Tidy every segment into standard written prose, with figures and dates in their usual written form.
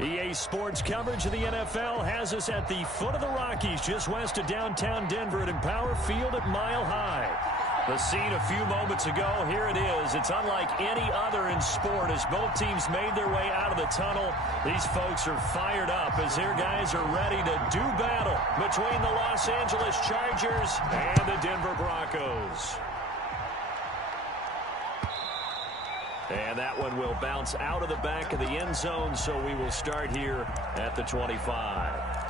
EA Sports coverage of the NFL has us at the foot of the Rockies, just west of downtown Denver at Empower Field at Mile High. The scene a few moments ago, here it is. It's unlike any other in sport as both teams made their way out of the tunnel. These folks are fired up as their guys are ready to do battle between the Los Angeles Chargers and the Denver Broncos. And that one will bounce out of the back of the end zone, so we will start here at the 25.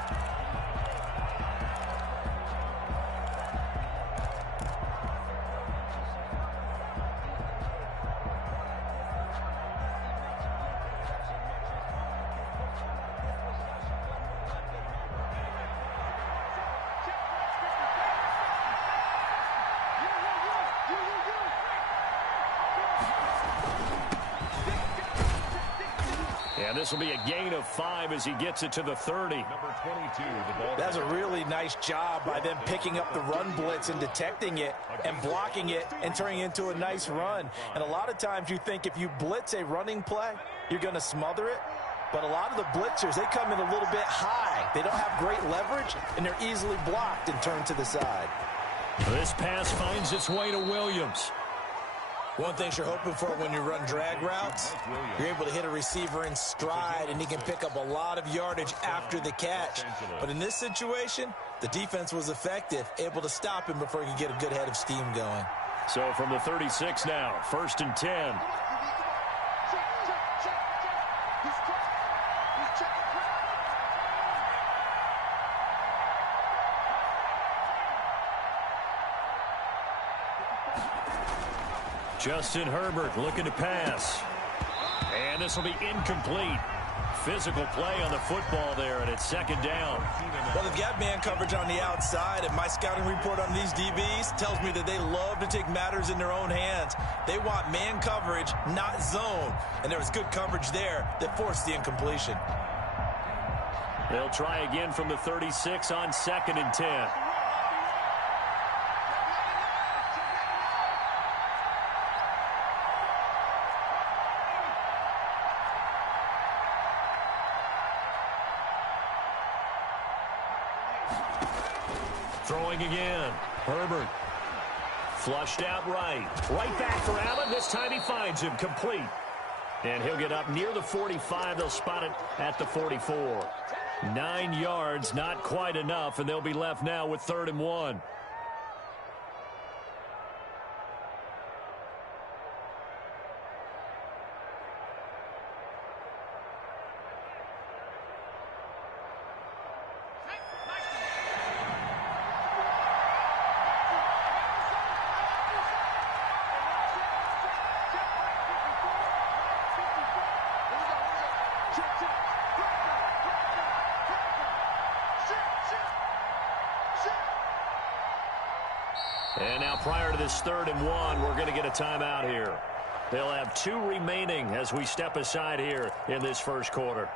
And this will be a gain of 5 as he gets it to the 30. Number 22, the ball. That's a really nice job by them picking up the run blitz and detecting it and blocking it and turning it into a nice run. And a lot of times you think if you blitz a running play, you're going to smother it. But a lot of the blitzers, they come in a little bit high. They don't have great leverage, and they're easily blocked and turned to the side. This pass finds its way to Williams. One thing you're hoping for when you run drag routes, you're able to hit a receiver in stride, and he can pick up a lot of yardage after the catch. But in this situation, the defense was effective, able to stop him before he could get a good head of steam going. So from the 36 now, 1st and 10. Justin Herbert looking to pass. And this will be incomplete. Physical play on the football there, and it's 2nd down. Well, they've got man coverage on the outside, and my scouting report on these DBs tells me that they love to take matters in their own hands. They want man coverage, not zone. And there was good coverage there that forced the incompletion. They'll try again from the 36 on 2nd and 10. Throwing again. Herbert. Flushed out right. Right back for Allen. This time he finds him complete. And he'll get up near the 45. They'll spot it at the 44. 9 yards, not quite enough, and they'll be left now with 3rd and 1. And now prior to this 3rd and 1, we're going to get a timeout here. They'll have 2 remaining as we step aside here in this first quarter.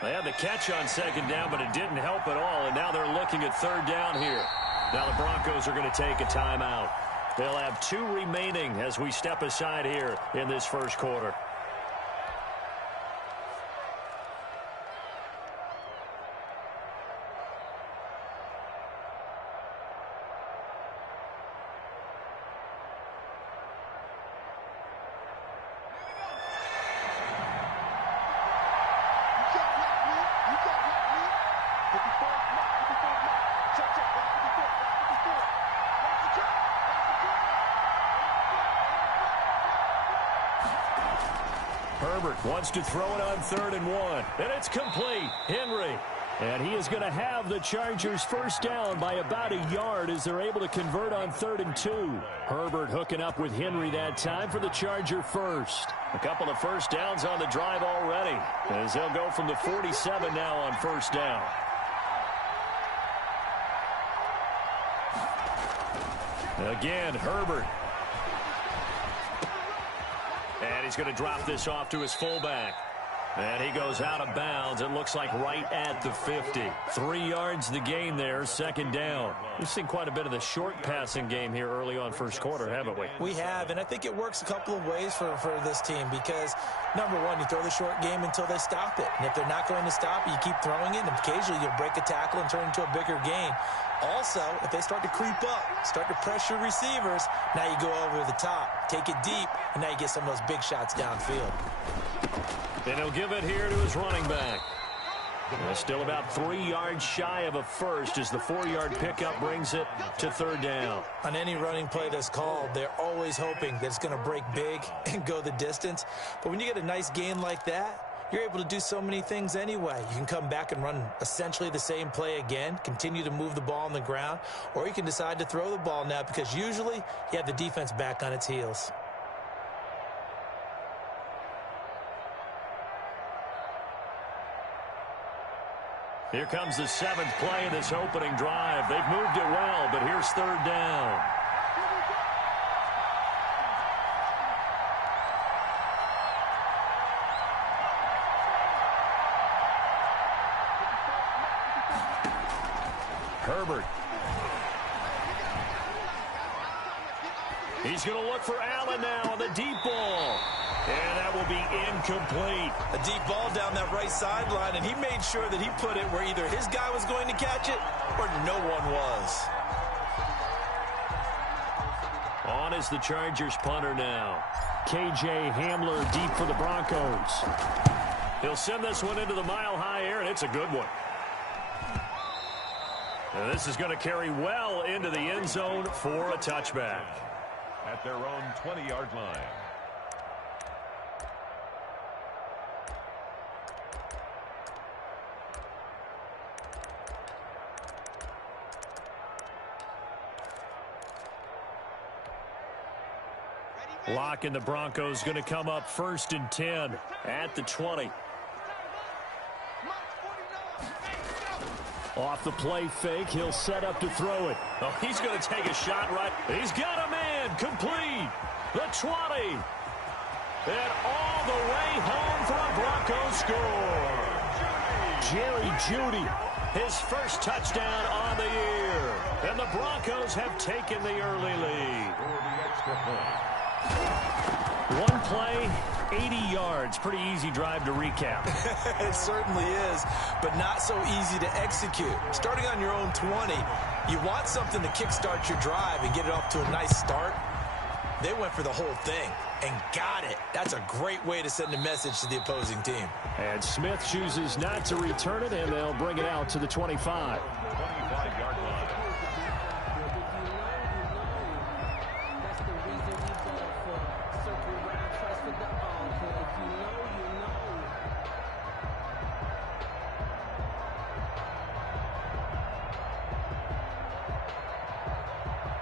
They had the catch on 2nd down, but it didn't help at all, and now they're looking at 3rd down here. Now the Broncos are going to take a timeout. They'll have 2 remaining as we step aside here in this first quarter. Herbert wants to throw it on 3rd and 1. And it's complete. Henry. And he is going to have the Chargers first down by about a yard as they're able to convert on 3rd and 2. Herbert hooking up with Henry that time for the Charger first. A couple of first downs on the drive already as they'll go from the 47 now on first down. Again, Herbert. And he's going to drop this off to his fullback. And he goes out of bounds. It looks like right at the 50. 3 yards the gain there, 2nd down. We've seen quite a bit of the short passing game here early on first quarter, haven't we? We have, and I think it works a couple of ways for this team because, number one, you throw the short game until they stop it. And if they're not going to stop it, you keep throwing it, and occasionally you'll break a tackle and turn it into a bigger gain. Also, if they start to creep up, start to pressure receivers, now you go over the top, take it deep, and now you get some of those big shots downfield. And he'll give it here to his running back. Still about 3 yards shy of a first as the 4-yard pickup brings it to 3rd down. On any running play that's called, they're always hoping that it's going to break big and go the distance. But when you get a nice gain like that, you're able to do so many things anyway. You can come back and run essentially the same play again, continue to move the ball on the ground, or you can decide to throw the ball now because usually you have the defense back on its heels. Here comes the 7th play of this opening drive. They've moved it well, but here's 3rd down. Herbert. He's going to look for Allen now on the deep ball. And that will be incomplete. A deep ball down that right sideline, and he made sure that he put it where either his guy was going to catch it or no one was. On is the Chargers punter now. KJ Hamler deep for the Broncos. He'll send this one into the mile-high air, and it's a good one. And this is going to carry well into the end zone for a touchback. At their own 20-yard line. Lock in the Broncos going to come up 1st and 10 at the 20. Off the play fake, he'll set up to throw it. Oh, he's going to take a shot right. He's got a man, complete. The 20. And all the way home for a Broncos score. Jerry Jeudy, his first touchdown on the year. And the Broncos have taken the early lead. One play, 80 yards. Pretty easy drive to recap. It certainly is, but not so easy to execute. Starting on your own 20, you want something to kickstart your drive and get it off to a nice start. They went for the whole thing and got it. That's a great way to send a message to the opposing team. And Smith chooses not to return it, and they'll bring it out to the 25. 25-yard line.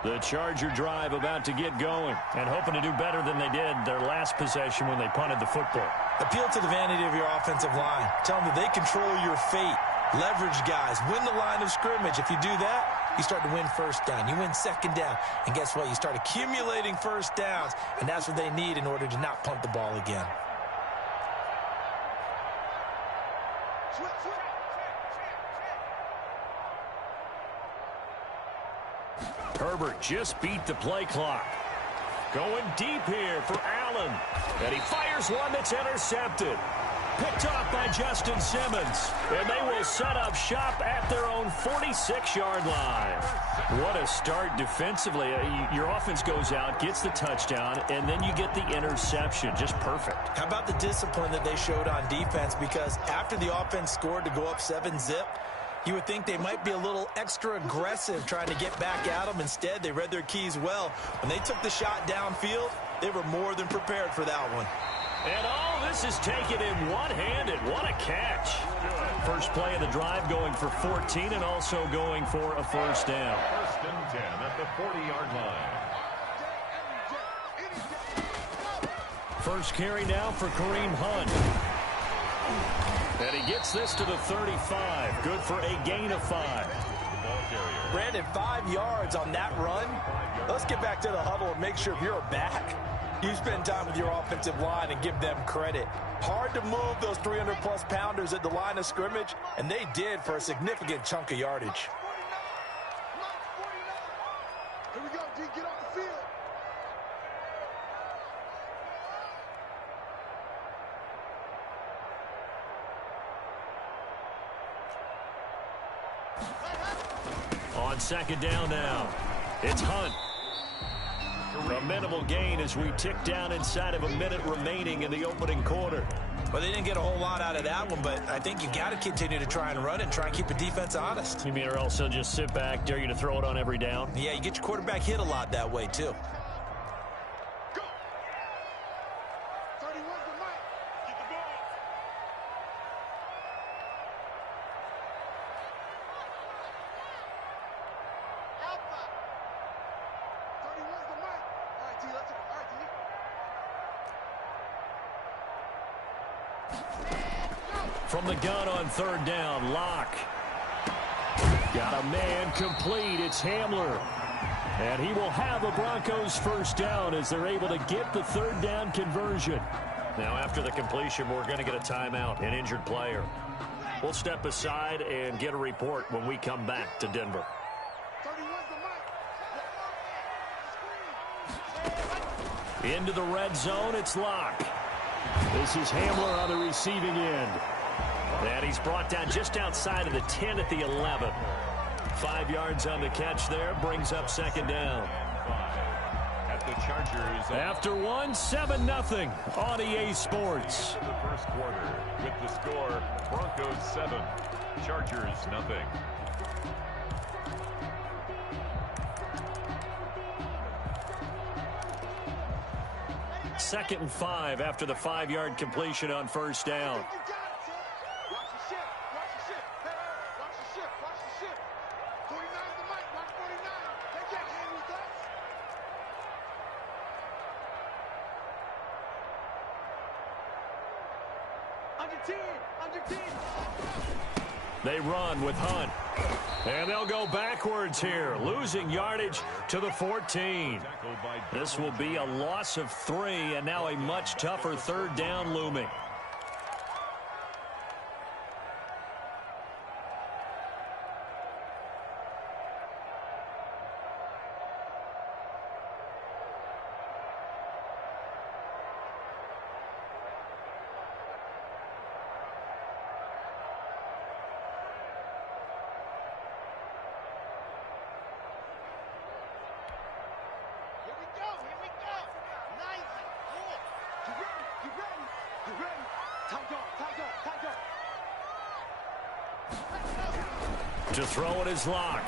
The Charger drive about to get going and hoping to do better than they did their last possession when they punted the football. Appeal to the vanity of your offensive line. Tell them that they control your fate. Leverage guys. Win the line of scrimmage. If you do that, you start to win first down. You win second down. And guess what? You start accumulating first downs, and that's what they need in order to not punt the ball again. Herbert just beat the play clock. Going deep here for Allen. And he fires one that's intercepted. Picked off by Justin Simmons. And they will set up shop at their own 46-yard line. What a start defensively. Your offense goes out, gets the touchdown, and then you get the interception. Just perfect. How about the discipline that they showed on defense? Because after the offense scored to go up 7-zip, you would think they might be a little extra aggressive trying to get back at them. Instead, they read their keys well. When they took the shot downfield, they were more than prepared for that one. And oh, this is taken in one-handed. What a catch. First play of the drive going for 14 and also going for a first down. First and 10 at the 40-yard line. First carry now for Kareem Hunt. And he gets this to the 35. Good for a gain of 5. Brandon, 5 yards on that run. Let's get back to the huddle and make sure if you're a back, you spend time with your offensive line and give them credit. Hard to move those 300-plus pounders at the line of scrimmage, and they did for a significant chunk of yardage. Here we go, D. Get off the field. On second down now, it's Hunt. A minimal gain as we tick down inside of a minute remaining in the opening quarter. Well, they didn't get a whole lot out of that one, but I think you got to continue to try and run and try and keep the defense honest. You mean or else they'll just sit back, dare you to throw it on every down? Yeah, you get your quarterback hit a lot that way, too. Go. 31's the mic. Get the ball. Alpha. 31's the mic. All right, T, let's go. All right, T. From the gun on third down, Locke. Got a man complete. It's Hamler. And he will have a Broncos first down as they're able to get the third down conversion. Now, after the completion, we're going to get a timeout, an injured player. We'll step aside and get a report when we come back to Denver. 31's the mic. Into the red zone, it's Locke. This is Hamler on the receiving end. And he's brought down just outside of the 10 at the 11. 5 yards on the catch there, brings up second down. At the Chargers. After one, 7-0 on EA Sports. The first quarter with the score, Broncos 7, Chargers nothing. Second and 5 after the 5-yard completion on first down. You got it, T. Watch the ship. Watch the ship. Hey, watch the ship. Watch the ship. 49's the mic. Watch 49. They can't hang with us. Under 10. Under 10. They run with Hunt. And they'll go backwards here, losing yardage to the 14. This will be a loss of 3, and now a much tougher third down looming. Here we go. Nice. Cool. You ready? You ready? You ready? Time go. To throw it is Locke.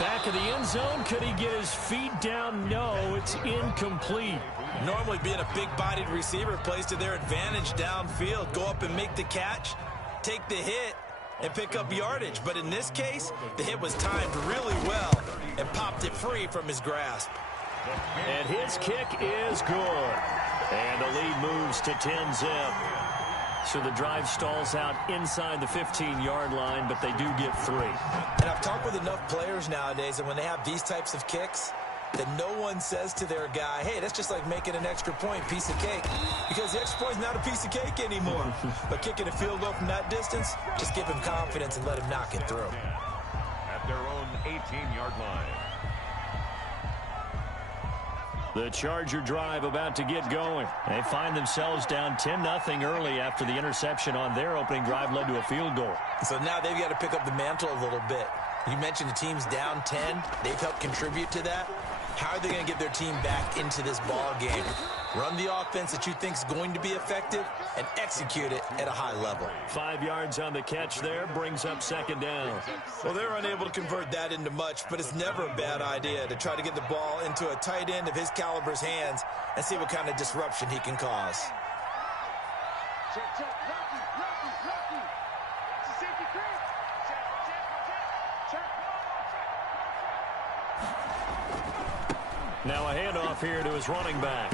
Back of the end zone. Could he get his feet down? No, it's incomplete. Normally being a big-bodied receiver plays to their advantage downfield. Go up and make the catch, take the hit, and pick up yardage. But in this case, the hit was timed really well and popped it free from his grasp. And his kick is good. And the lead moves to 10-zip. So the drive stalls out inside the 15-yard line, but they do get 3. And I've talked with enough players nowadays, and when they have these types of kicks, that no one says to their guy, hey, that's just like making an extra point, piece of cake. Because the extra point is not a piece of cake anymore. But kicking a field goal from that distance, just give him confidence and let him knock it through. At their own 18-yard line. The Charger drive about to get going. They find themselves down 10-0 early after the interception on their opening drive led to a field goal. So now they've got to pick up the mantle a little bit. You mentioned the team's down 10. They've helped contribute to that. How are they going to get their team back into this ball game? Run the offense that you think is going to be effective and execute it at a high level. 5 yards on the catch there, brings up second down. Well, they're unable to convert that into much, but it's never a bad idea to try to get the ball into a tight end of his caliber's hands and see what kind of disruption he can cause. Check, check, Rocky. It's a safety creep. Check. Now a handoff here to his running back.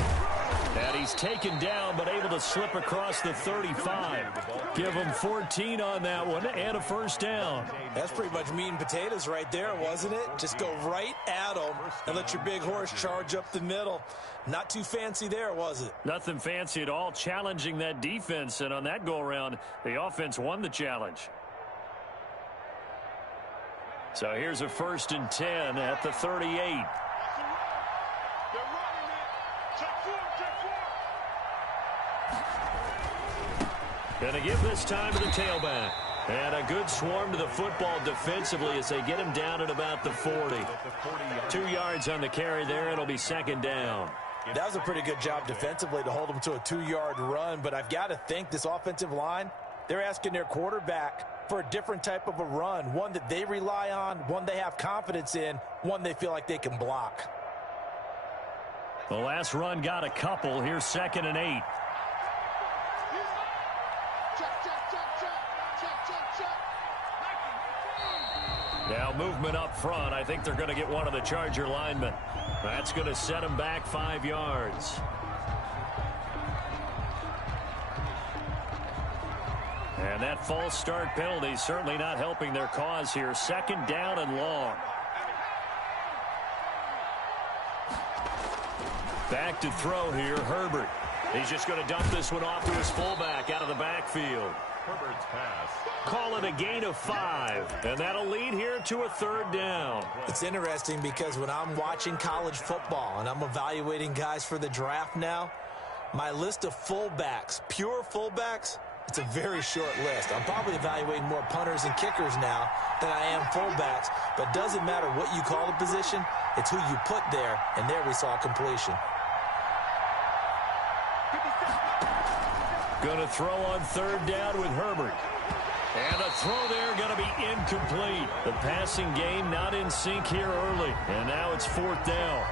And he's taken down, but able to slip across the 35. Give him 14 on that one and a first down. That's pretty much meat and potatoes right there, wasn't it? Just go right at him and let your big horse charge up the middle. Not too fancy there, was it? Nothing fancy at all, challenging that defense. And on that go-around, the offense won the challenge. So here's a 1st and 10 at the 38. Going to give this time to the tailback. And a good swarm to the football defensively as they get him down at about the 40. 2 yards on the carry there. It'll be second down. That was a pretty good job defensively to hold him to a 2-yard run. But I've got to think this offensive line, they're asking their quarterback for a different type of a run. One that they rely on, one they have confidence in, one they feel like they can block. The last run got a couple. Here's 2nd and 8. Now movement up front. I think they're going to get one of the Charger linemen. That's going to set them back 5 yards. And that false start penalty certainly not helping their cause here. 2nd down and long. Back to throw here, Herbert. He's just going to dump this one off to his fullback out of the backfield. Herbert's pass. Call it a gain of 5, and that'll lead here to a 3rd down. It's interesting because when I'm watching college football and I'm evaluating guys for the draft now, my list of fullbacks, pure fullbacks, it's a very short list. I'm probably evaluating more punters and kickers now than I am fullbacks, but it doesn't matter what you call the position, it's who you put there, and there we saw completion. Going to throw on 3rd down with Herbert. And a throw there going to be incomplete. The passing game not in sync here early. And now it's 4th down.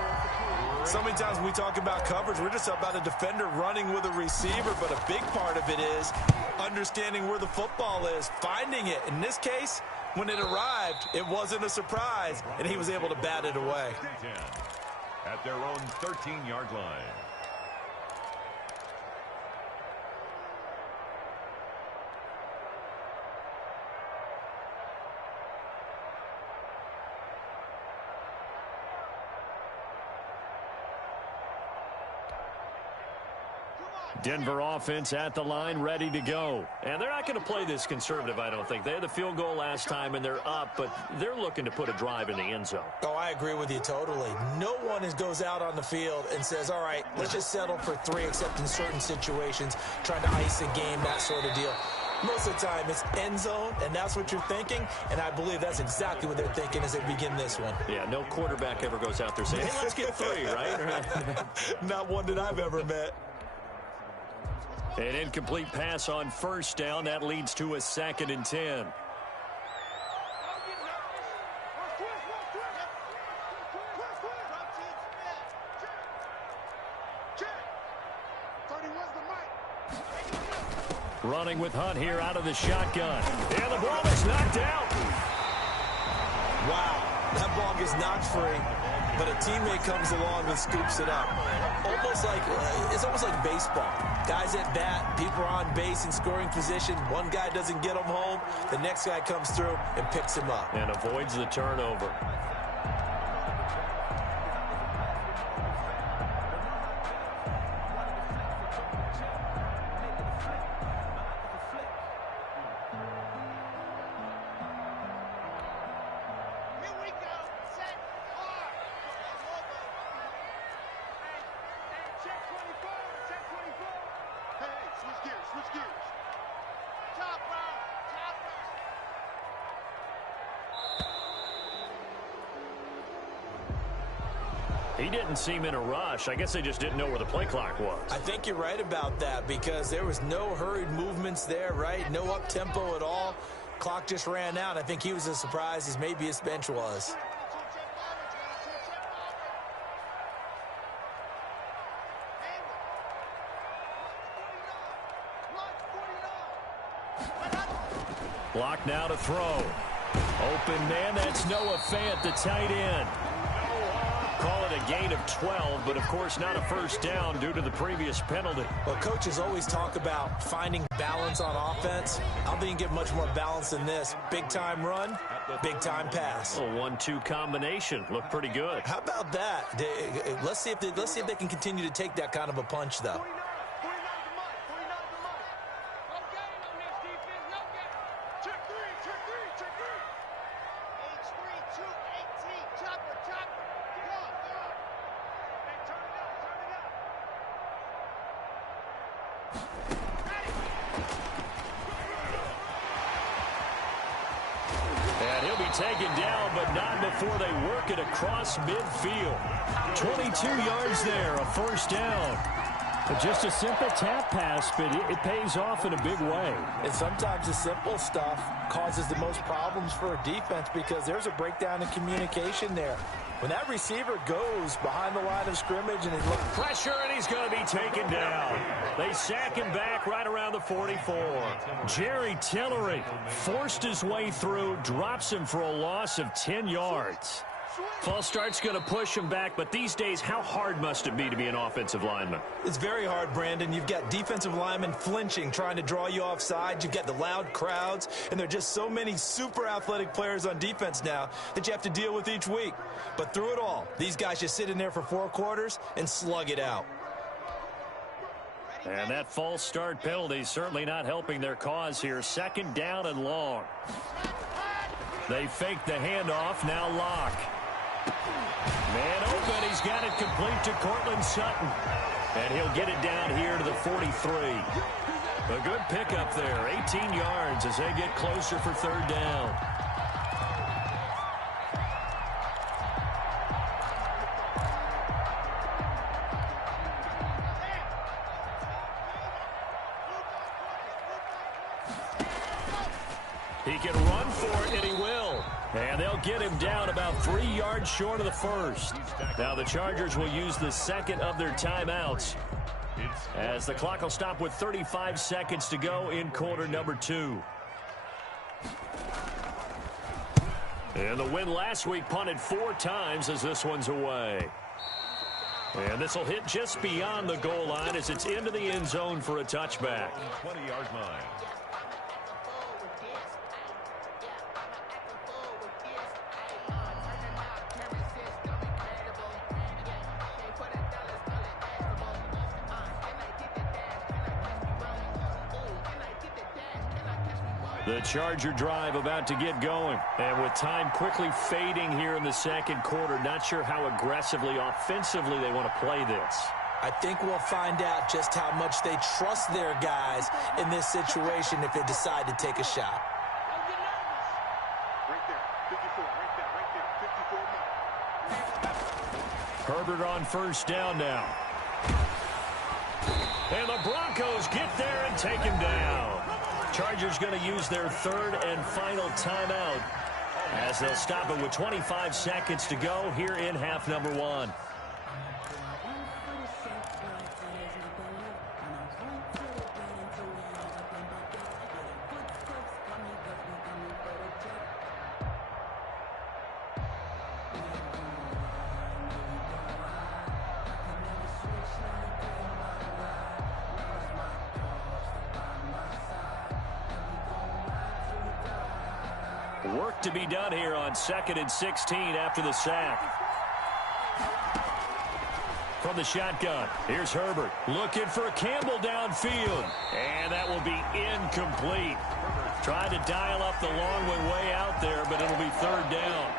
So many times when we talk about coverage, we're just about a defender running with a receiver, but a big part of it is understanding where the football is, finding it. In this case, when it arrived, it wasn't a surprise, and he was able to bat it away. At their own 13-yard line. Denver offense at the line, ready to go. And they're not going to play this conservative, I don't think. They had the field goal last time, and they're up, but they're looking to put a drive in the end zone. Oh, I agree with you totally. No one goes out on the field and says, all right, let's just settle for 3, except in certain situations, trying to ice a game, that sort of deal. Most of the time, it's end zone, and that's what you're thinking, and I believe that's exactly what they're thinking as they begin this one. Yeah, no quarterback ever goes out there saying, hey, let's get 3, right? Not one that I've ever met. An incomplete pass on 1st down. That leads to a 2nd and 10. Running with Hunt here out of the shotgun. And the ball is knocked out. Wow, that ball gets knocked free, but a teammate comes along and scoops it up. It's almost like baseball. Guys at bat, people are on base in scoring position. One guy doesn't get them home. The next guy comes through and picks him up. And avoids the turnover. He didn't seem in a rush. I guess they just didn't know where the play clock was. I think you're right about that because there was no hurried movements there, right? No up-tempo at all. Clock just ran out. I think he was as surprised as maybe his bench was. Block now to throw. Open man, that's Noah Fant, the tight end. Call it a gain of 12, but of course not a first down due to the previous penalty. Well, coaches always talk about finding balance on offense. I don't think you get much more balance than this. Big-time run, big-time pass. A 1-2 combination. Looked pretty good. How about that? Let's see if they can continue to take that kind of a punch, though. Taken down, but not before they work it across midfield. 22 yards there, a first down. But just a simple tap pass, but it pays off in a big way. And sometimes the simple stuff causes the most problems for a defense because there's a breakdown in communication there. When that receiver goes behind the line of scrimmage and he looks pressure, and he's going to be taken down. They sack him back right around the 44. Jerry Tillery forced his way through, drops him for a loss of 10 yards. False start's going to push him back, but these days, how hard must it be to be an offensive lineman? It's very hard, Brandon. You've got defensive linemen flinching, trying to draw you offside. You've got the loud crowds, and there are just so many super athletic players on defense now that you have to deal with each week. But through it all, these guys just sit in there for 4 quarters and slug it out. And that false start penalty certainly not helping their cause here. Second down and long. They fake the handoff, now Locke. Man open, he's got it complete to Cortland Sutton. And he'll get it down here to the 43. A good pickup there, 18 yards as they get closer for third down. He can run for it, and he will. And they'll get him down about 3 yards short of the first. Now the Chargers will use the second of their timeouts as the clock will stop with 35 seconds to go in quarter number 2. And the win last week punted 4 times as this one's away. And this will hit just beyond the goal line as it's into the end zone for a touchback. 20-yard line. The Charger drive about to get going. And with time quickly fading here in the second quarter, not sure how aggressively, offensively they want to play this. I think we'll find out just how much they trust their guys in this situation if they decide to take a shot. Right there, 54, right there, 54 now. Herbert on first down now. And the Broncos get there and take him down. Chargers going to use their third and final timeout as they'll stop it with 25 seconds to go here in half number 1. Work to be done here on 2nd and 16 after the sack. From the shotgun, here's Herbert looking for Campbell downfield. And that will be incomplete. Tried to dial up the long way out there, but it'll be third down.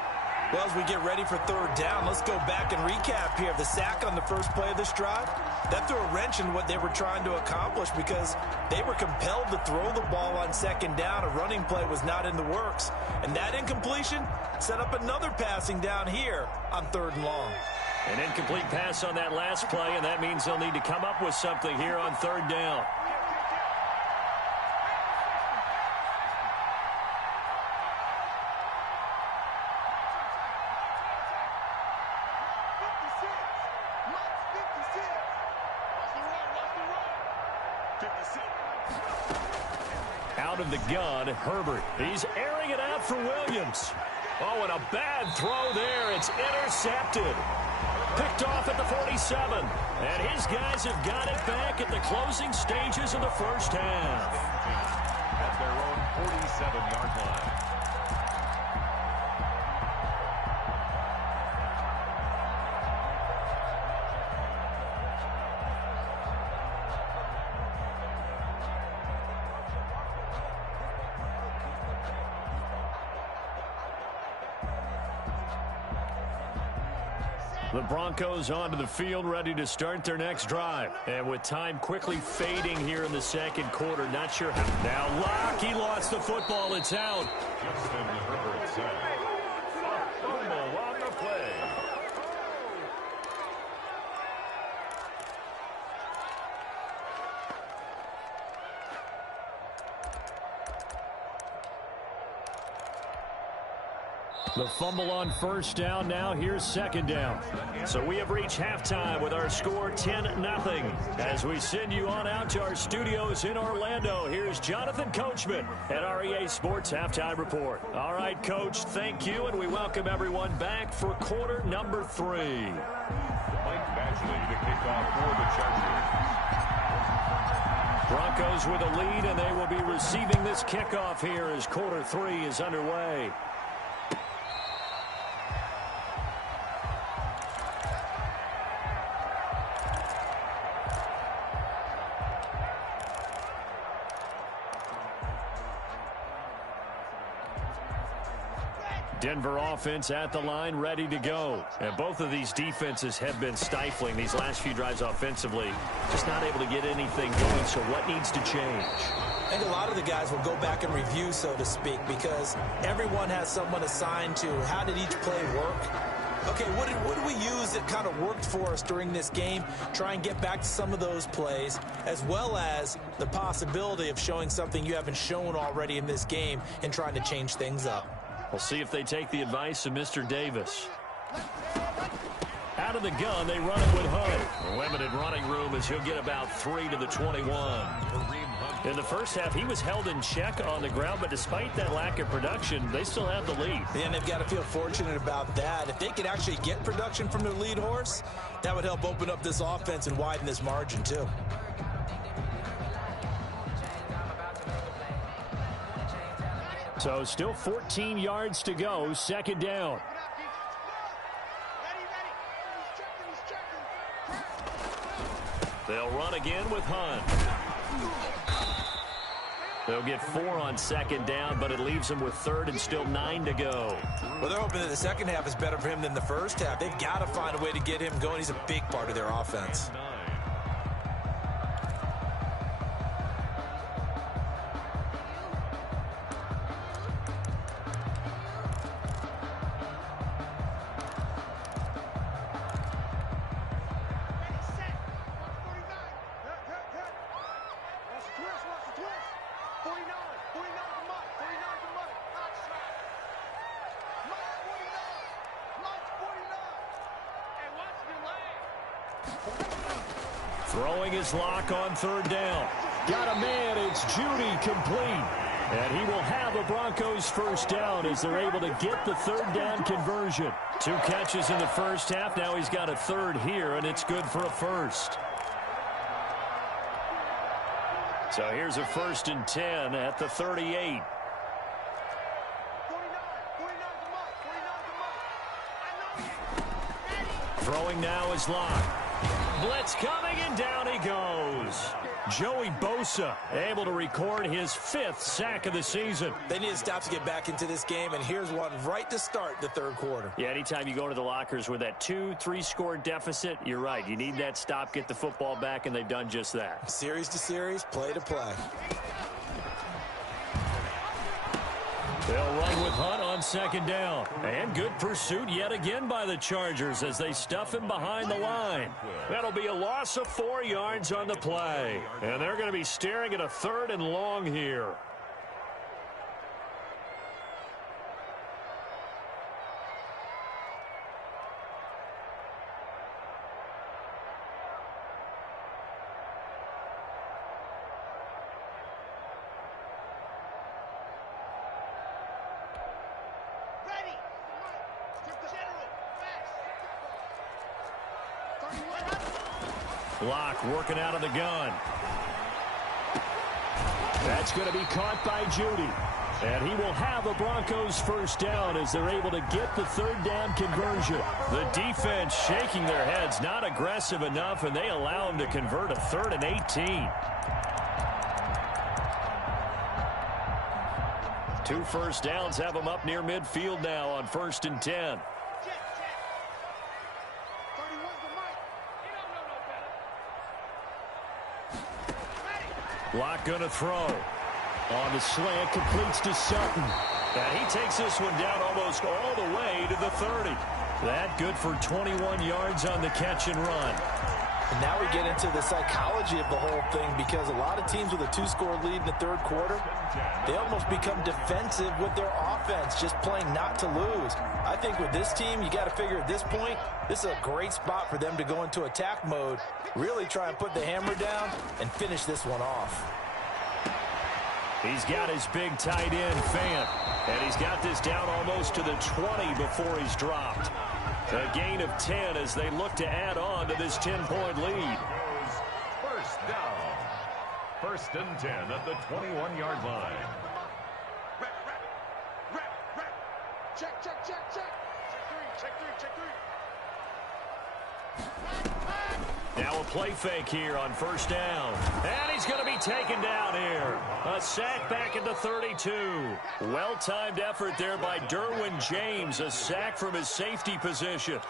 Well, as we get ready for third down, let's go back and recap here. The sack on the first play of this drive, that threw a wrench in what they were trying to accomplish because they were compelled to throw the ball on second down. A running play was not in the works. And that incompletion set up another passing down here on third and long. An incomplete pass on that last play, and that means they'll need to come up with something here on third down. Out of the gun, Herbert. He's airing it out for Williams. Oh, and a bad throw there. It's intercepted. Picked off at the 47. And his guys have got it back at the closing stages of the first half. At their own 47-yard line. The Broncos onto the field, ready to start their next drive. And with time quickly fading here in the second quarter, not sure how. Now Locke, he lost the football. It's out. Justin Herbert said. Fumble on the play. The fumble on first down. Now here's second down. So we have reached halftime with our score 10-0. As we send you on out to our studios in Orlando, here's Jonathan Coachman at our EA Sports Halftime Report. All right, Coach, thank you, and we welcome everyone back for quarter number 3. Mike Badgley to kick off for the Chargers. Broncos with a lead, and they will be receiving this kickoff here as quarter 3 is underway. Denver offense at the line, ready to go. And both of these defenses have been stifling these last few drives offensively. Just not able to get anything going, so what needs to change? I think a lot of the guys will go back and review, so to speak, because everyone has someone assigned to how did each play work. Okay, what did we use that kind of worked for us during this game? Try and get back to some of those plays, as well as the possibility of showing something you haven't shown already in this game and trying to change things up. We'll see if they take the advice of Mr. Davis. Out of the gun, they run it with Hunt. Limited running room as he'll get about 3 to the 21. In the first half, he was held in check on the ground, but despite that lack of production, they still have the lead. And they've got to feel fortunate about that. If they could actually get production from their lead horse, that would help open up this offense and widen this margin, too. So still 14 yards to go, second down. They'll run again with Hunt. They'll get 4 on second down, but it leaves them with third and still 9 to go. Well, they're hoping that the second half is better for him than the first half. They've got to find a way to get him going. He's a big part of their offense. Throwing his lock on third down. Got a man, it's Judy, complete. And he will have a Broncos first down as they're able to get the third down conversion. 2 catches in the first half. Now he's got a third here, and it's good for a first. So here's a 1st and 10 at the 38. Throwing now is Locke. Blitz coming, and down he goes. Joey Bosa able to record his 5th sack of the season. They need to stop to get back into this game, and here's one right to start the third quarter. Yeah, anytime you go to the lockers with that 2-3 score deficit, you're right. You need that stop, get the football back, and they've done just that. Series to series, play to play. They'll run with Hunt on second down. And good pursuit yet again by the Chargers as they stuff him behind the line. That'll be a loss of 4 yards on the play. And they're going to be staring at a 3rd and long here. Block working out of the gun. That's going to be caught by Judy. And he will have a Broncos first down as they're able to get the 3rd down conversion. The defense shaking their heads, not aggressive enough, and they allow him to convert a 3rd and 18. 2 first downs have them up near midfield now on 1st and 10. Block going to throw. On the slant, completes to Sutton. And he takes this one down almost all the way to the 30. That good for 21 yards on the catch and run. And now we get into the psychology of the whole thing, because a lot of teams with a 2-score lead in the 3rd quarter, they almost become defensive with their offense, just playing not to lose. I think with this team, you got to figure at this point, this is a great spot for them to go into attack mode, really try and put the hammer down and finish this one off. He's got his big tight end, Fant, and he's got this down almost to the 20 before he's dropped. A gain of 10 as they look to add on to this 10-point lead. First down. 1st and 10 at the 21-yard line. Check, check, check, check. Check 3. Now a play fake here on 1st down. And he's going to be taken down here. A sack back at the 32. Well-timed effort there by Derwin James. A sack from his safety position.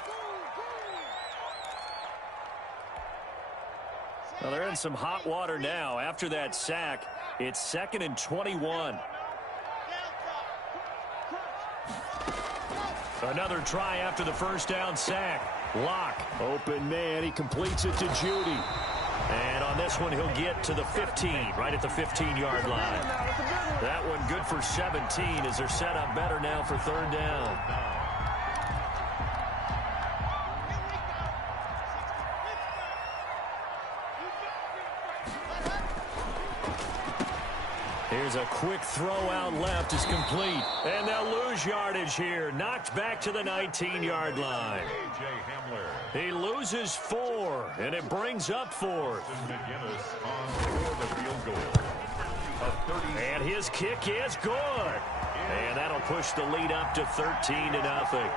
Well, they're in some hot water now. After that sack, it's 2nd and 21. Another try after the 1st down sack. Lock, open man, he completes it to Judy. And on this one, he'll get to the 15, right at the 15-yard line. That one good for 17 as they're set up better now for 3rd down. Here's a quick throw out left. Is complete. And they'll lose yardage here. Knocked back to the 19-yard line. He loses 4, and it brings up 4th. And his kick is good. And that'll push the lead up to 13-0.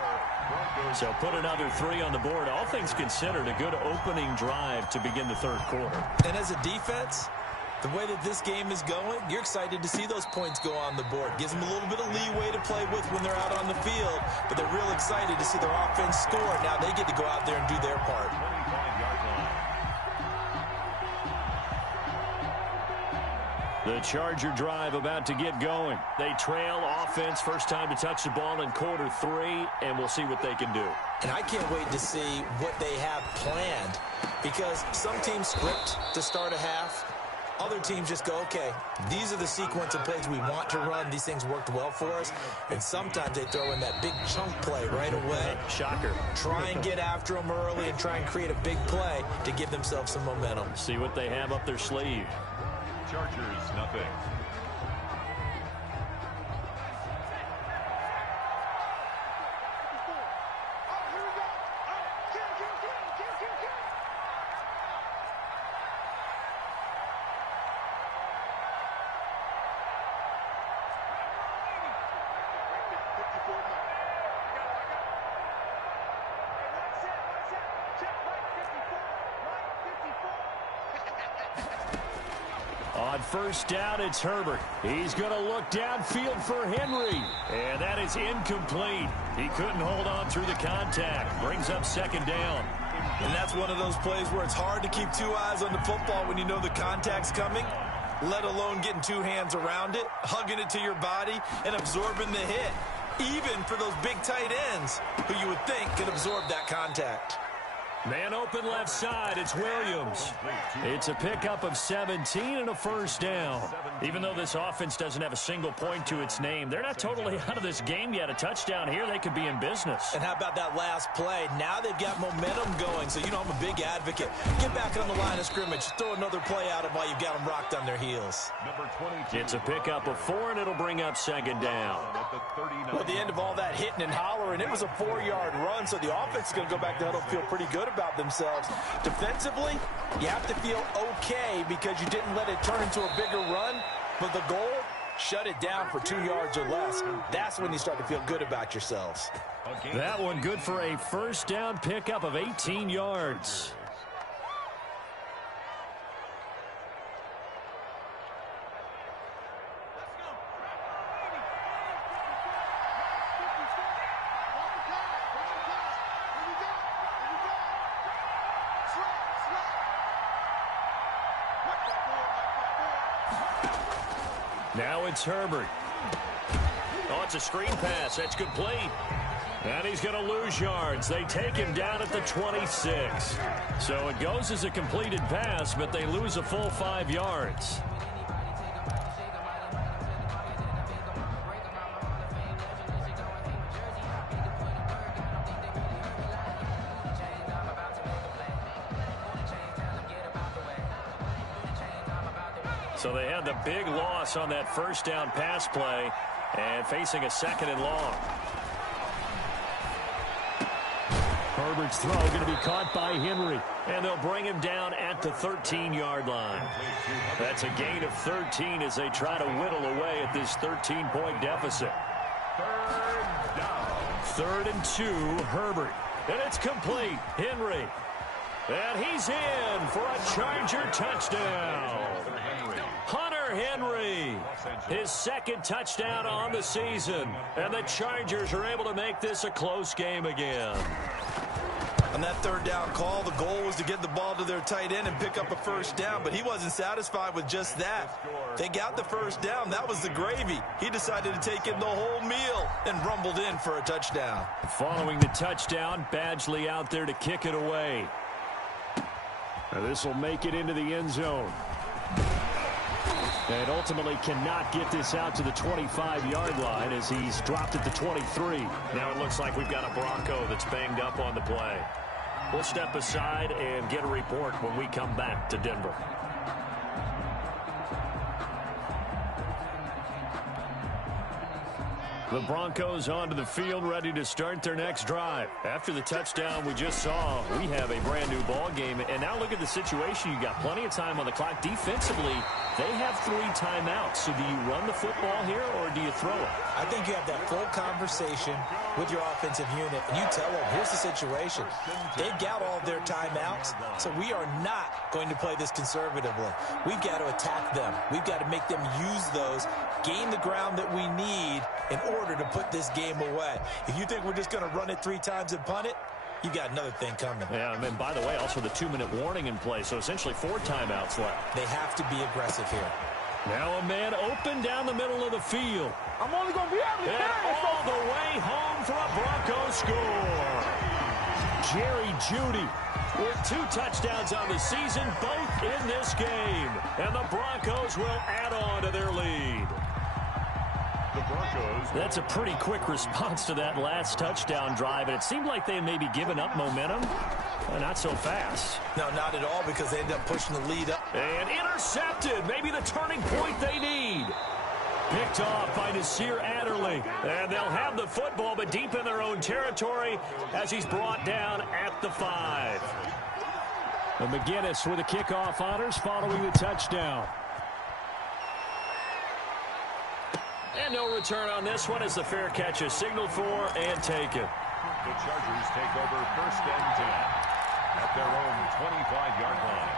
So put another 3 on the board. All things considered, a good opening drive to begin the 3rd quarter. And as a defense, the way that this game is going, you're excited to see those points go on the board. Gives them a little bit of leeway to play with when they're out on the field, but they're real excited to see their offense score. Now they get to go out there and do their part. The Charger drive about to get going. They trail offense, first time to touch the ball in quarter 3, and we'll see what they can do. And I can't wait to see what they have planned, because some teams script to start a half. Other teams just go, okay, these are the sequence of plays we want to run. These things worked well for us. And sometimes they throw in that big chunk play right away. Shocker. Try and get after them early and try and create a big play to give themselves some momentum. See what they have up their sleeve. Chargers, nothing. On 1st down, it's Herbert. He's going to look downfield for Henry. And that is incomplete. He couldn't hold on through the contact. Brings up 2nd down. And that's one of those plays where it's hard to keep 2 eyes on the football when you know the contact's coming. let alone getting two hands around it, hugging it to your body, and absorbing the hit. Even for those big tight ends who you would think could absorb that contact. Man open left side, it's Williams. It's a pickup of 17 and a first down. Even though this offense doesn't have a single point to its name, they're not totally out of this game yet. A touchdown here, they could be in business. And how about that last play? Now they've got momentum going, so you know I'm a big advocate. Get back on the line of scrimmage. Throw another play at them while you've got them rocked on their heels. It's a pickup of 4, and it'll bring up second down. Well, at the end of all that hitting and hollering, it was a 4-yard run, so the offense is going to go back to huddle, feel pretty good about themselves. Defensively, you have to feel okay because you didn't let it turn into a bigger run, but the goal, shut it down for 2 yards or less. That's when you start to feel good about yourselves. That one good for a first down pickup of 18 yards. Now it's Herbert. Oh, it's a screen pass. That's complete. And he's going to lose yards. They take him down at the 26. So it goes as a completed pass, but they lose a full 5 yards. So they had the big loss on that first down pass play and facing a second and long. Herbert's throw going to be caught by Henry, and they'll bring him down at the 13-yard line. That's a gain of 13 as they try to whittle away at this 13-point deficit. Third and 2, Herbert. And it's complete. Henry. And he's in for a Charger touchdown. Hunter Henry, his second touchdown on the season. And the Chargers are able to make this a close game again. On that third down call, the goal was to get the ball to their tight end and pick up a first down, but he wasn't satisfied with just that. They got the first down. That was the gravy. He decided to take in the whole meal and rumbled in for a touchdown. Following the touchdown, Badgley out there to kick it away. Now this will make it into the end zone. And ultimately cannot get this out to the 25-yard line as he's dropped at the 23. Now it looks like we've got a Bronco that's banged up on the play. We'll step aside and get a report when we come back to Denver. The Broncos onto the field, ready to start their next drive. After the touchdown we just saw, we have a brand new ball game. And now look at the situation. You got plenty of time on the clock. Defensively, they have 3 timeouts. So do you run the football here or do you throw it? I think you have that full conversation with your offensive unit, and you tell them, here's the situation. They've got all their timeouts, so we are not going to play this conservatively. We've got to attack them. We've got to make them use those, gain the ground that we need in order to put this game away. If you think we're just going to run it 3 times and punt it, you got another thing coming. Yeah, and by the way, also the 2-minute warning in play, so essentially 4 timeouts left. They have to be aggressive here. Now a man open down the middle of the field. I'm only going to be able to carry it. All the way home for a Bronco score. Jerry Jeudy with 2 touchdowns on the season, both in this game. And the Broncos will add on to their lead. The Broncos. That's a pretty quick response to that last touchdown drive, and it seemed like they may be giving up momentum. Not so fast. No, not at all, because they end up pushing the lead up. And intercepted. Maybe the turning point they need. Picked off by Nasir Adderley. And they'll have the football, but deep in their own territory as he's brought down at the 5. And McGinnis with the kickoff honors following the touchdown. And no return on this one as the fair catch is signaled for and taken. The Chargers take over first and 10 at their own 25-yard line.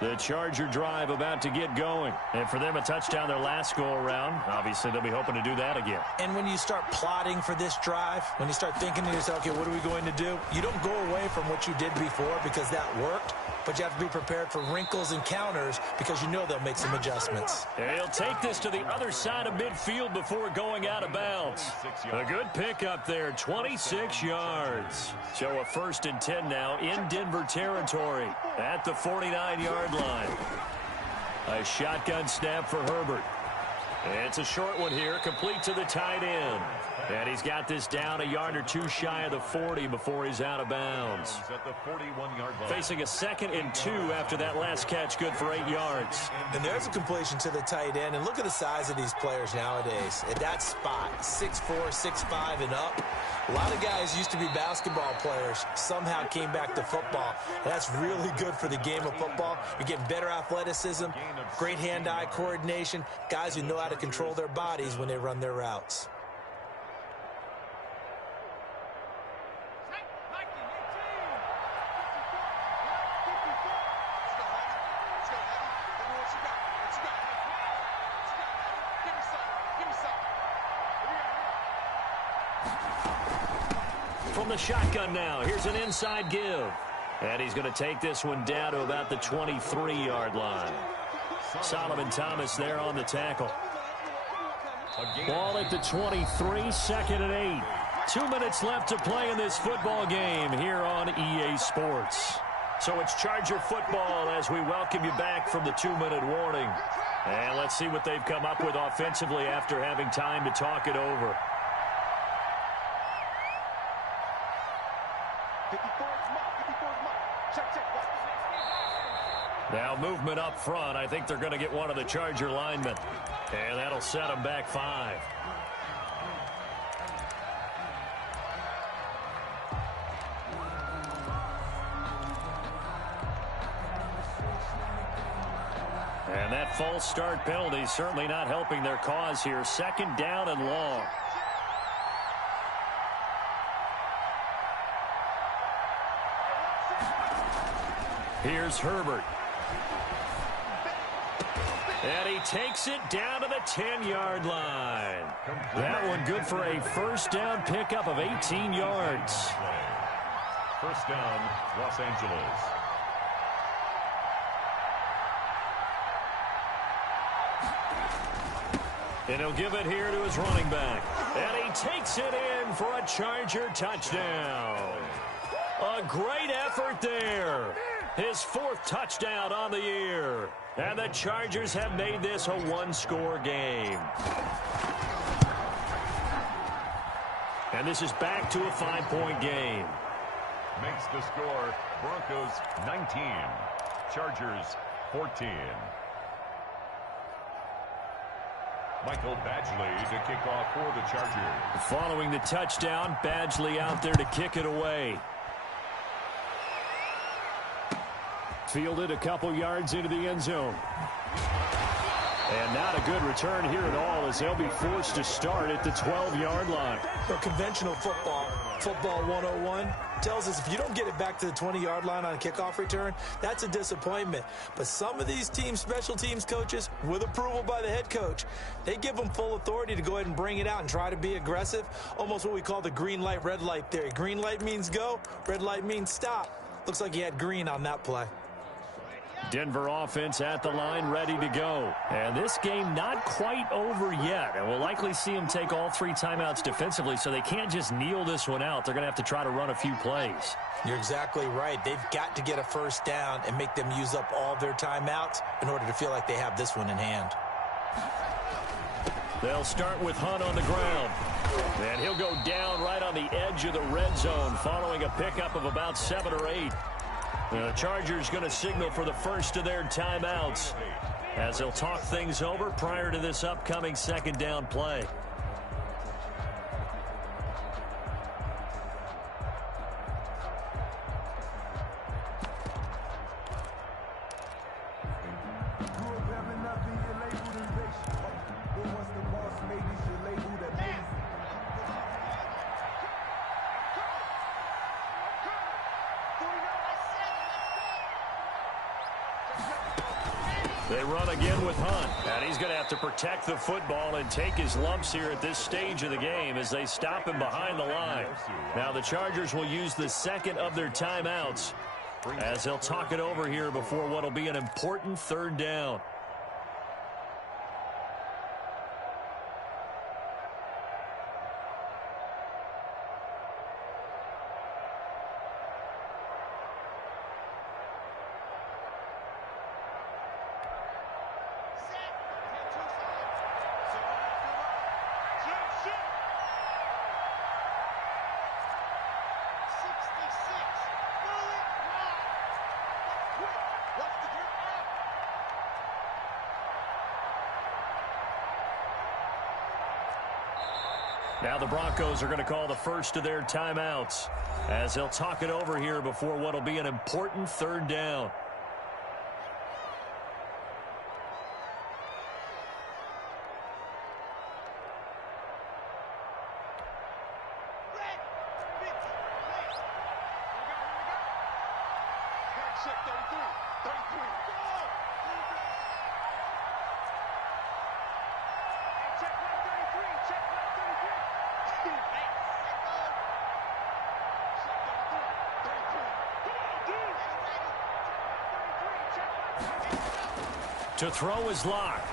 The Charger drive about to get going. And for them, a touchdown their last go-around. Obviously, they'll be hoping to do that again. And when you start plotting for this drive, when you start thinking to yourself, okay, what are we going to do? You don't go away from what you did before because that worked, but you have to be prepared for wrinkles and counters because you know they'll make some adjustments. He'll take this to the other side of midfield before going out of bounds. A good pickup there, 26 yards. So a 1st and 10 now in Denver territory at the 49-yard line. A shotgun snap for Herbert. It's a short one here, complete to the tight end. And he's got this down a yard or two shy of the 40 before he's out of bounds. At the 41-yard line. Facing a 2nd and 2 after that last catch, good for 8 yards. And there's a completion to the tight end. And look at the size of these players nowadays. At that spot, 6'4", 6'5", and up. A lot of guys used to be basketball players, somehow came back to football. And that's really good for the game of football. You're getting better athleticism, great hand-eye coordination, guys who know how to control their bodies when they run their routes. From the shotgun now, here's an inside give. And he's going to take this one down to about the 23-yard line. Solomon Thomas there on the tackle. Ball at the 23, 2nd and 8. 2 minutes left to play in this football game here on EA Sports. So it's Charger football as we welcome you back from the 2-minute warning. And let's see what they've come up with offensively after having time to talk it over. Now movement up front. I think they're going to get one of the Charger linemen. And that'll set them back 5. And that false start penalty certainly not helping their cause here. 2nd down and long. Here's Herbert. And he takes it down to the 10-yard line. That one good for a 1st down pickup of 18 yards. 1st down, Los Angeles. And he'll give it here to his running back. And he takes it in for a Charger touchdown. A great effort there. His 4th touchdown on the year. And the Chargers have made this a 1-score game. And this is back to a 5-point game. Makes the score Broncos 19, Chargers 14. Michael Badgley to kick off for the Chargers. Following the touchdown, Badgley out there to kick it away. Fielded a couple yards into the end zone. And not a good return here at all as they'll be forced to start at the 12-yard line. But conventional football, football 101, tells us if you don't get it back to the 20-yard line on a kickoff return, that's a disappointment. But some of these teams, special teams coaches, with approval by the head coach, they give them full authority to go ahead and bring it out and try to be aggressive. Almost what we call the green light, red light theory. Green light means go, red light means stop. Looks like he had green on that play. Denver offense at the line, ready to go. And this game not quite over yet. And we'll likely see them take all 3 timeouts defensively, so they can't just kneel this one out. They're going to have to try to run a few plays. You're exactly right. They've got to get a 1st down and make them use up all their timeouts in order to feel like they have this one in hand. They'll start with Hunt on the ground. And he'll go down right on the edge of the red zone following a pickup of about 7 or 8. The Chargers going to signal for the first of their timeouts as they'll talk things over prior to this upcoming 2nd down play. They run again with Hunt. And he's going to have to protect the football and take his lumps here at this stage of the game as they stop him behind the line. Now the Chargers will use the second of their timeouts as they'll talk it over here before what will be an important third down. Now the Broncos are going to call the first of their timeouts as they'll talk it over here before what will be an important third down. To throw is locked.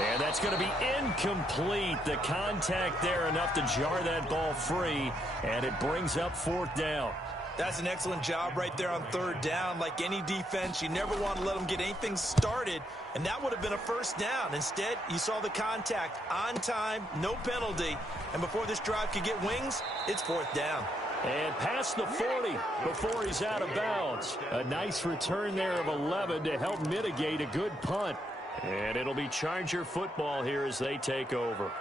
And that's going to be incomplete. The contact there enough to jar that ball free, and it brings up fourth down. That's an excellent job right there on third down. Like any defense, you never want to let them get anything started, and that would have been a first down. Instead, you saw the contact on time, no penalty, and before this drive could get wings, it's fourth down. And past the 40 before he's out of bounds. A nice return there of 11 to help mitigate a good punt. And it'll be Charger football here as they take over.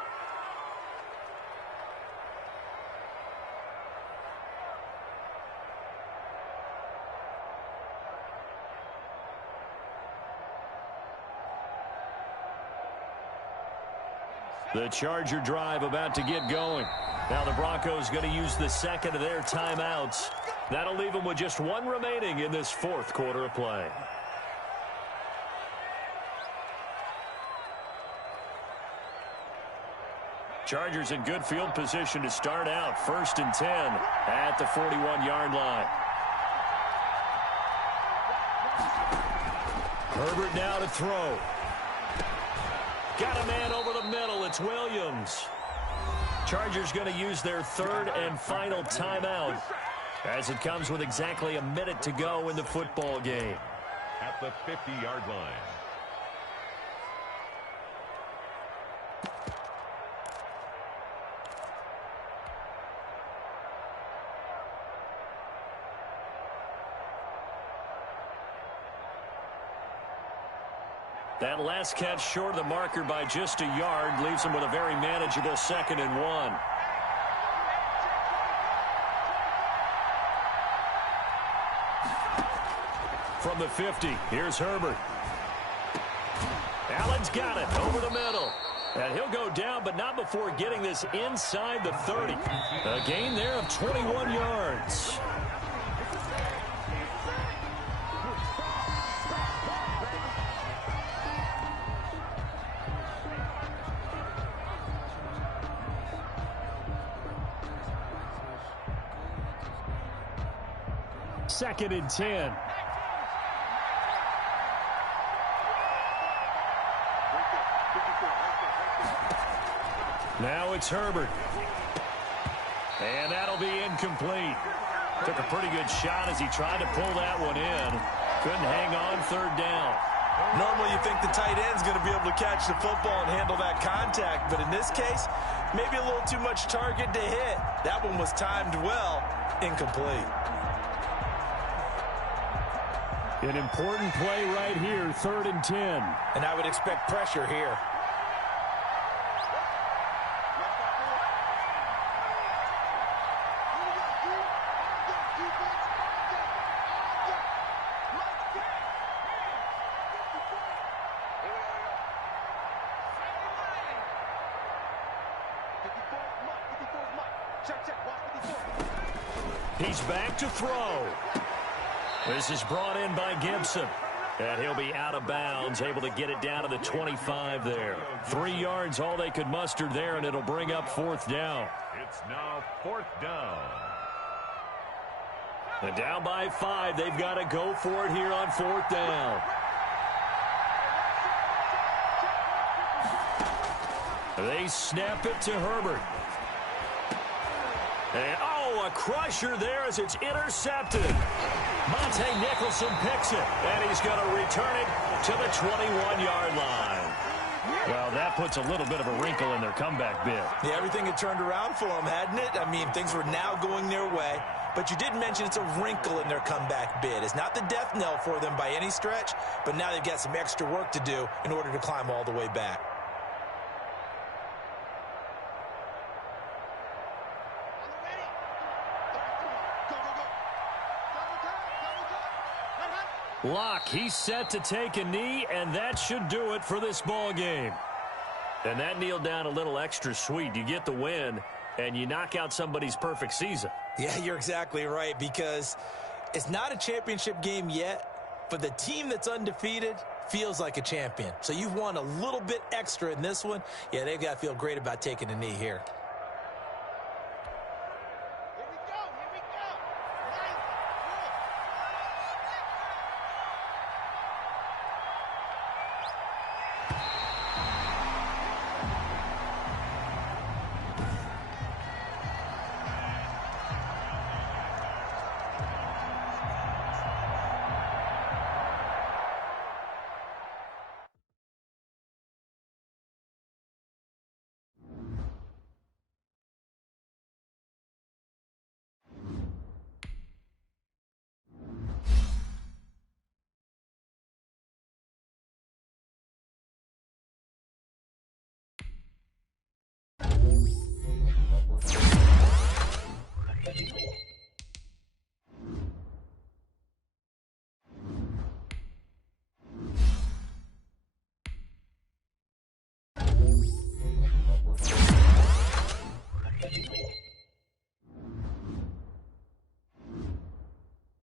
The Charger drive about to get going. Now the Broncos going to use the second of their timeouts. That'll leave them with just one remaining in this fourth quarter of play. Chargers in good field position to start out. 1st and 10 at the 41-yard line. Herbert now to throw. Got a man over the middle. It's Williams. Chargers going to use their third and final timeout as it comes with exactly a minute to go in the football game. At the 50-yard line. That last catch short of the marker by just a yard leaves him with a very manageable 2nd and 1. From the 50, here's Herbert. Allen's got it over the middle. And he'll go down, but not before getting this inside the 30. A gain there of 21 yards. Second and 10. Now it's Herbert. And that'll be incomplete. Took a pretty good shot as he tried to pull that one in. Couldn't hang on third down. Normally you think the tight end's going to be able to catch the football and handle that contact, but in this case, maybe a little too much target to hit. That one was timed well, incomplete. An important play right here, 3rd and 10. And I would expect pressure here. He's back to throw. This is brought in by Gibson. And he'll be out of bounds, able to get it down to the 25 there. 3 yards, all they could muster there, and it'll bring up 4th down. It's now 4th down. And down by 5, they've got to go for it here on 4th down. They snap it to Herbert. And, a crusher there as it's intercepted. Monte Nicholson picks it, and he's going to return it to the 21-yard line. Well, that puts a little bit of a wrinkle in their comeback bid. Yeah, everything had turned around for them, hadn't it? I mean, things were now going their way. But you did mention it's a wrinkle in their comeback bid. It's not the death knell for them by any stretch, but now they've got some extra work to do in order to climb all the way back. Locke, he's set to take a knee, and that should do it for this ball game. And that kneel down a little extra sweet. You get the win, and you knock out somebody's perfect season. Yeah, you're exactly right, because it's not a championship game yet, but the team that's undefeated feels like a champion. So you've won a little bit extra in this one. Yeah, they've got to feel great about taking a knee here.